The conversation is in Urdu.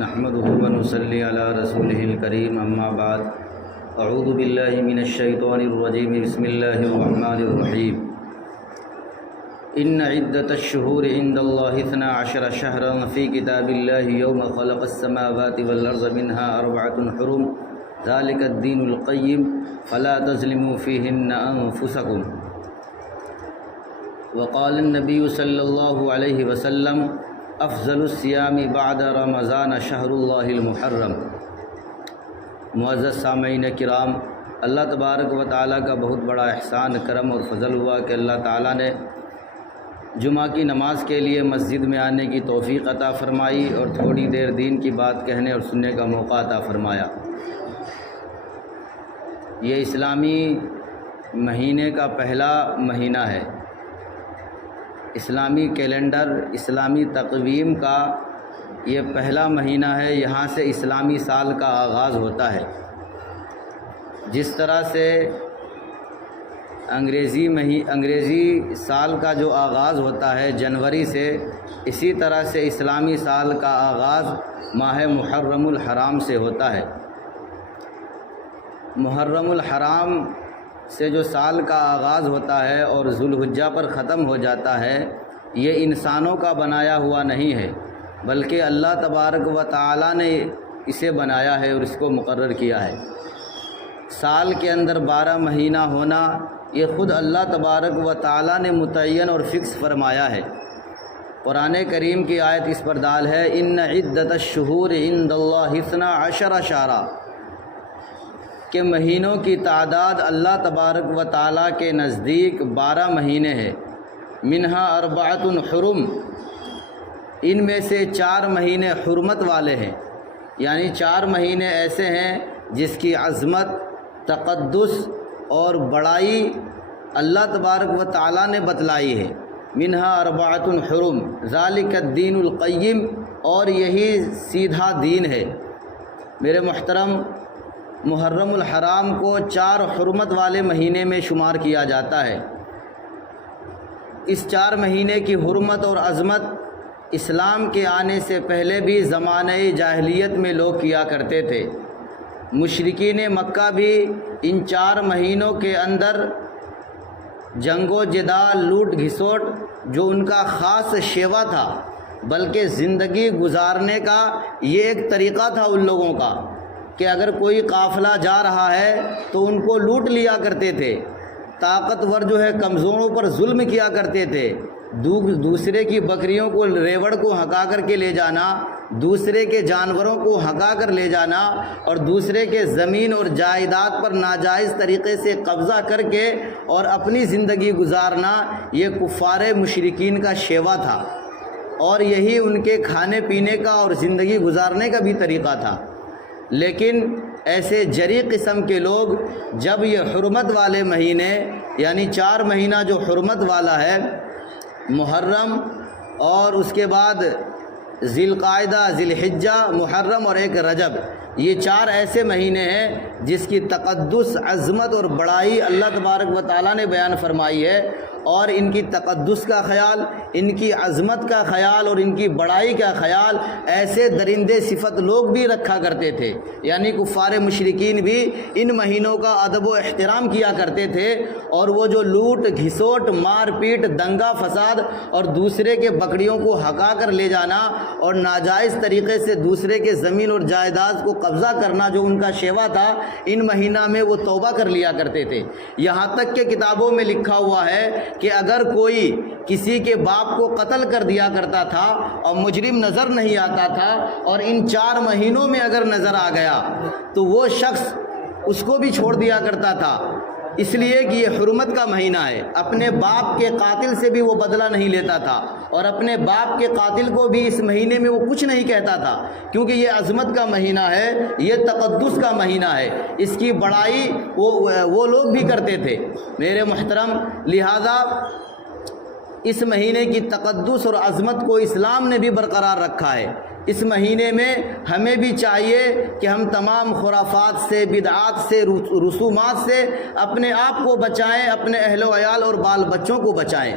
نحمده ونصلي على رسوله الكريم اما بعد اعوذ بالله من الشيطان الرجيم بسم الله الرحمن الرحيم ان عدة الشهور عند الله 12 شهرا في كتاب الله يوم خلق السماوات والارض منها 4 حرم ذلك الدين القيم فلا تظلموا فيهن انفسكم وقال النبي صلى الله عليه وسلم افضل الصیام بعد رمضان شہر اللہ المحرم۔ معزز سامعین کرام، اللہ تبارک و تعالیٰ کا بہت بڑا احسان کرم اور فضل ہوا کہ اللہ تعالیٰ نے جمعہ کی نماز کے لیے مسجد میں آنے کی توفیق عطا فرمائی اور تھوڑی دیر دین کی بات کہنے اور سننے کا موقع عطا فرمایا۔ یہ اسلامی مہینے کا پہلا مہینہ ہے۔ اسلامی کیلنڈر، اسلامی تقویم کا یہ پہلا مہینہ ہے۔ یہاں سے اسلامی سال کا آغاز ہوتا ہے۔ جس طرح سے انگریزی سال کا جو آغاز ہوتا ہے جنوری سے، اسی طرح سے اسلامی سال کا آغاز ماہ محرم الحرام سے ہوتا ہے۔ محرم الحرام سے جو سال کا آغاز ہوتا ہے اور ذوالحجہ پر ختم ہو جاتا ہے، یہ انسانوں کا بنایا ہوا نہیں ہے، بلکہ اللہ تبارک و تعالیٰ نے اسے بنایا ہے اور اس کو مقرر کیا ہے۔ سال کے اندر 12 مہینہ ہونا یہ خود اللہ تبارک و تعالیٰ نے متعین اور فکس فرمایا ہے۔ قرآن کریم کی آیت اس پر دال ہے، ان عدت الشہور عند اللہ 12 شہرا، کہ مہینوں کی تعداد اللہ تبارک و تعالیٰ کے نزدیک 12 مہینے ہیں۔ منہا 4 حرم، ان میں سے 4 مہینے حرمت والے ہیں، یعنی 4 مہینے ایسے ہیں جس کی عظمت، تقدس اور بڑائی اللہ تبارک و تعالیٰ نے بتلائی ہے۔ منہا 4 حرم ذالک الدین القیم، اور یہی سیدھا دین ہے۔ میرے محترم، محرم الحرام کو 4 حرمت والے مہینے میں شمار کیا جاتا ہے۔ اس 4 مہینے کی حرمت اور عظمت اسلام کے آنے سے پہلے بھی زمانہ جاہلیت میں لوگ کیا کرتے تھے۔ مشرکین مکہ بھی ان 4 مہینوں کے اندر جنگ و جدال، لوٹ گھسوٹ جو ان کا خاص شیوا تھا، بلکہ زندگی گزارنے کا یہ ایک طریقہ تھا ان لوگوں کا کہ اگر کوئی قافلہ جا رہا ہے تو ان کو لوٹ لیا کرتے تھے، طاقتور جو ہے کمزوروں پر ظلم کیا کرتے تھے، دوسرے کی بکریوں کو، ریوڑ کو ہکا کر کے لے جانا، دوسرے کے جانوروں کو ہکا کر لے جانا اور دوسرے کے زمین اور جائیداد پر ناجائز طریقے سے قبضہ کر کے اور اپنی زندگی گزارنا، یہ کفار مشرکین کا شیوا تھا، اور یہی ان کے کھانے پینے کا اور زندگی گزارنے کا بھی طریقہ تھا۔ لیکن ایسے جری قسم کے لوگ جب یہ حرمت والے مہینے، یعنی 4 مہینہ جو حرمت والا ہے، محرم اور اس کے بعد ذی القعدہ، ذی الحجہ، محرم اور ایک رجب، یہ 4 ایسے مہینے ہیں جس کی تقدس، عظمت اور بڑائی اللہ تبارک و تعالیٰ نے بیان فرمائی ہے، اور ان کی تقدس کا خیال، ان کی عظمت کا خیال اور ان کی بڑائی کا خیال ایسے درندے صفت لوگ بھی رکھا کرتے تھے، یعنی کفار مشرکین بھی ان مہینوں کا ادب و احترام کیا کرتے تھے، اور وہ جو لوٹ گھسوٹ، مار پیٹ، دنگا فساد اور دوسرے کے بکریوں کو ہکا کر لے جانا اور ناجائز طریقے سے دوسرے کے زمین اور جائیداد کو قبضہ کرنا جو ان کا شیوا تھا، ان مہینہ میں وہ توبہ کر لیا کرتے تھے۔ یہاں تک کہ کتابوں میں لکھا ہوا ہے کہ اگر کوئی کسی کے باپ کو قتل کر دیا کرتا تھا اور مجرم نظر نہیں آتا تھا، اور ان 4 مہینوں میں اگر نظر آ گیا تو وہ شخص اس کو بھی چھوڑ دیا کرتا تھا، اس لیے کہ یہ حرمت کا مہینہ ہے۔ اپنے باپ کے قاتل سے بھی وہ بدلہ نہیں لیتا تھا، اور اپنے باپ کے قاتل کو بھی اس مہینے میں وہ کچھ نہیں کہتا تھا، کیونکہ یہ عظمت کا مہینہ ہے، یہ تقدس کا مہینہ ہے، اس کی بڑائی وہ لوگ بھی کرتے تھے۔ میرے محترم، لہذا اس مہینے کی تقدس اور عظمت کو اسلام نے بھی برقرار رکھا ہے۔ اس مہینے میں ہمیں بھی چاہیے کہ ہم تمام خرافات سے، بدعات سے، رسومات سے اپنے آپ کو بچائیں، اپنے اہل و عیال اور بال بچوں کو بچائیں۔